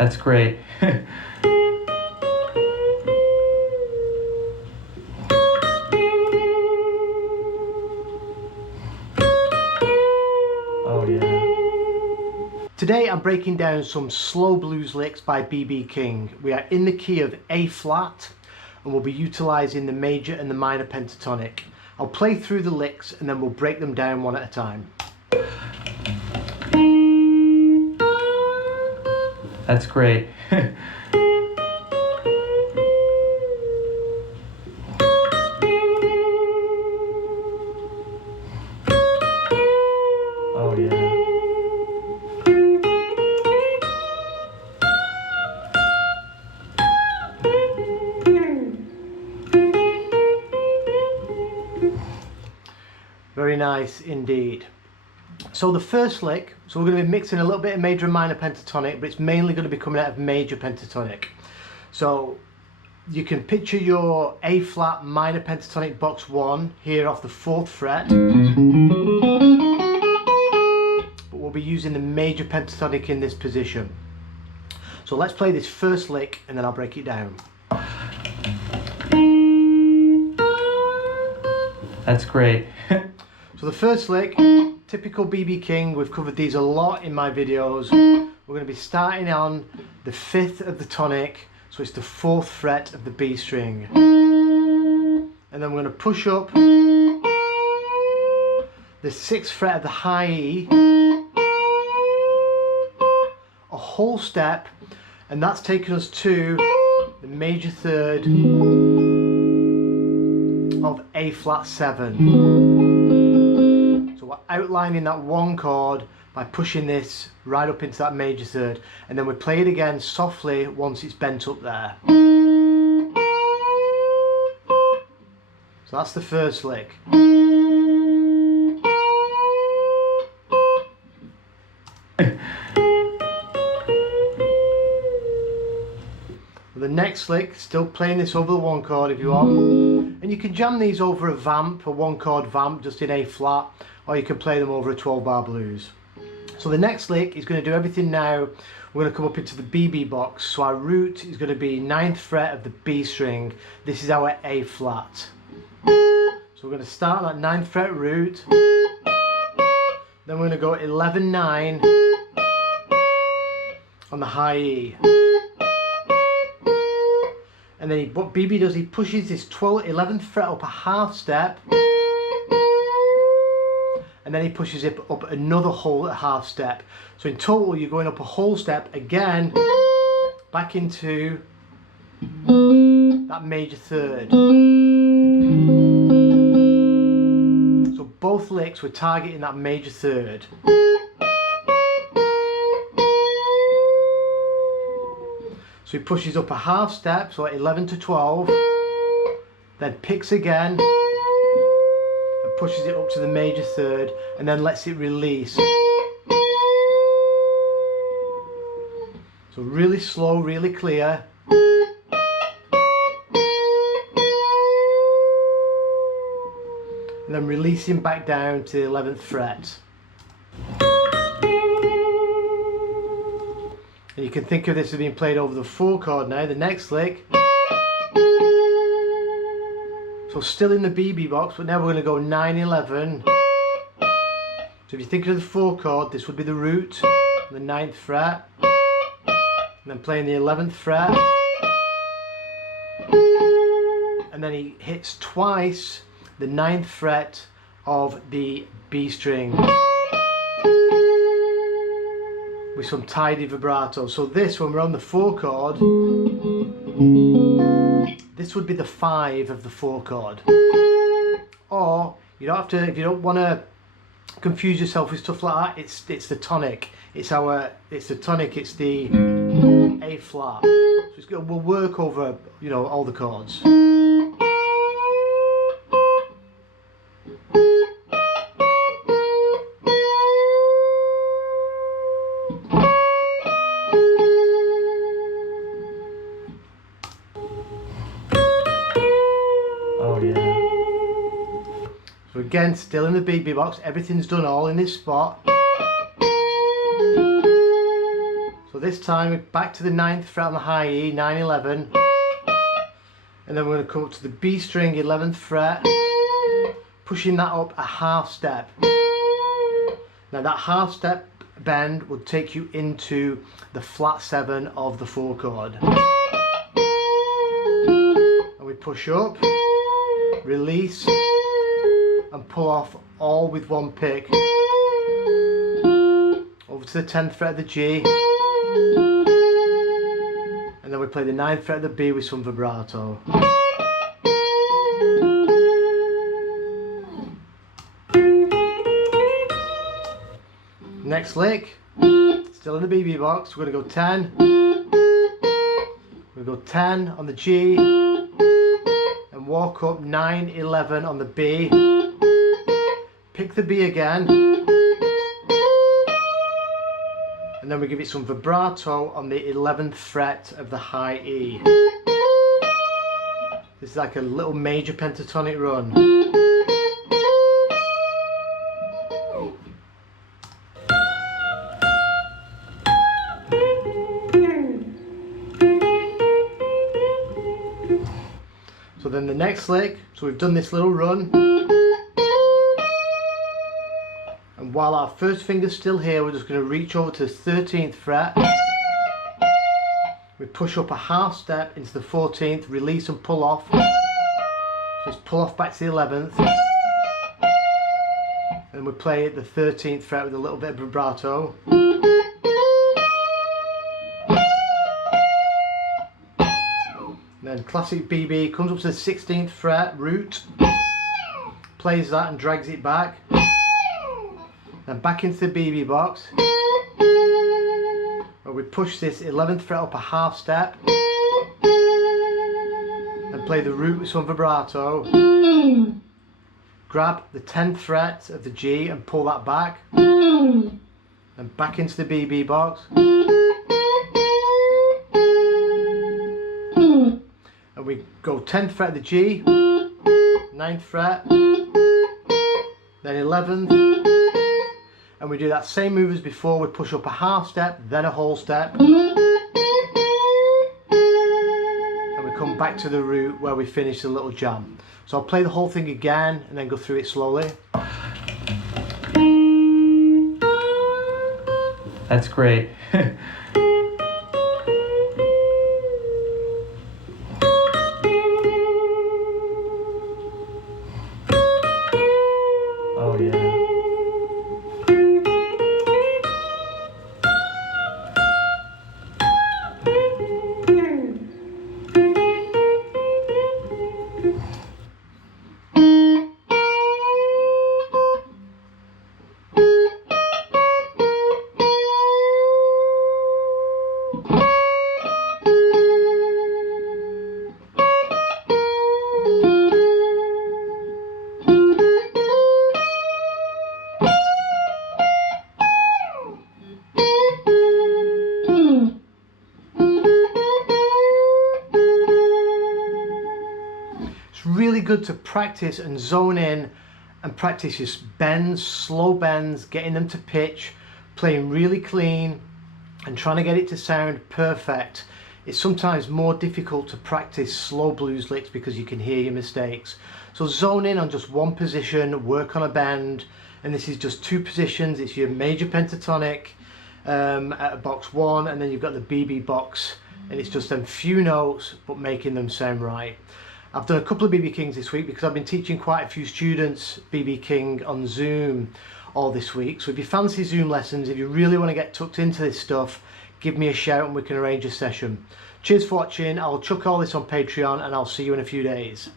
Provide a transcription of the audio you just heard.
That's great. Oh yeah. Today I'm breaking down some slow blues licks by bbking. We are in the key of A flat and we'll be utilising the major and the minor pentatonic. I'll play through the licks and then we'll break them down one at a time. That's great. Oh yeah. Very nice indeed. So the first lick, so we're going to be mixing a little bit of major and minor pentatonic, but it's mainly going to be coming out of major pentatonic. So you can picture your A flat minor pentatonic box 1 here off the 4th fret, but we'll be using the major pentatonic in this position. So let's play this first lick and then I'll break it down. That's great. So the first lick, typical bbking, we've covered these a lot in my videos. We're going to be starting on the 5th of the tonic, so it's the 4th fret of the B string. And then we're going to push up the 6th fret of the high E, a whole step, and that's taken us to the major 3rd of A flat 7. So we're outlining that one chord by pushing this right up into that major 3rd, and then we play it again softly once it's bent up there. So that's the first lick. The next lick, still playing this over the one chord if you want, and you can jam these over a vamp, a one chord vamp just in A flat, or you can play them over a 12-bar blues. So the next lick is going to do everything now. We're going to come up into the BB box, so our root is going to be 9th fret of the B string. This is our A flat. So we're going to start that 9th fret root, then we're going to go 11-9 on the high E. And then what BB does, he pushes this 11th fret up a half step, and then he pushes it up another whole half step. So in total you're going up a whole step again, back into that major 3rd. So both licks we're targeting that major 3rd. So he pushes up a half step, so 11 to 12, then picks again, and pushes it up to the major 3rd, and then lets it release. So really slow, really clear. And then releasing back down to the 11th fret. And you can think of this as being played over the 4 chord now, the next lick. So still in the BB box, but now we're going to go 9-11. So if you think of the 4 chord, this would be the root, the 9th fret, and then playing the 11th fret. And then he hits twice the 9th fret of the B string, with some tidy vibrato. So this, when we're on the 4 chord, this would be the 5 of the 4 chord. Or you don't have to, if you don't want to confuse yourself with stuff like that, it's the tonic. It's the tonic. It's the A flat. So we'll work over, you know, all the chords. So again, still in the BB box, everything's done all in this spot. So this time back to the 9th fret on the high E, 9, 11. And then we're going to come up to the B string, 11th fret, pushing that up a half step. Now that half step bend will take you into the flat 7 of the 4 chord. And we push up, release, and pull off all with one pick. Over to the 10th fret of the G. And then we play the 9th fret of the B with some vibrato. Next lick, still in the BB box, we're going to go 10. We're going to go 10 on the G and walk up 9, 11 on the B. Pick the B again. And then we give it some vibrato on the 11th fret of the high E. This is like a little major pentatonic run. So then the next lick, so we've done this little run. And while our first finger's still here, we're just going to reach over to the 13th fret. We push up a half step into the 14th, release and pull off. So it's pull off back to the 11th. And we play the 13th fret with a little bit of vibrato. Then classic BB comes up to the 16th fret, root, plays that and drags it back. Then back into the BB box, where we push this 11th fret up a half step and play the root with some vibrato. Grab the 10th fret of the G and pull that back, and back into the BB box. And we go 10th fret of the G, 9th fret, then 11th, and we do that same move as before. We push up a half step, then a whole step, and we come back to the root where we finish the little jam. So I'll play the whole thing again and then go through it slowly. That's great. Oh yeah. It's really good to practice and zone in and practice your bends, slow bends, getting them to pitch, playing really clean and trying to get it to sound perfect. It's sometimes more difficult to practice slow blues licks because you can hear your mistakes. So zone in on just one position, work on a bend, and this is just 2 positions. It's your major pentatonic at box 1, and then you've got the BB box, and it's just them few notes but making them sound right. I've done a couple of BB Kings this week because I've been teaching quite a few students BB King on Zoom all this week. So if you fancy Zoom lessons, if you really want to get tucked into this stuff, give me a shout and we can arrange a session. Cheers for watching. I'll chuck all this on Patreon and I'll see you in a few days.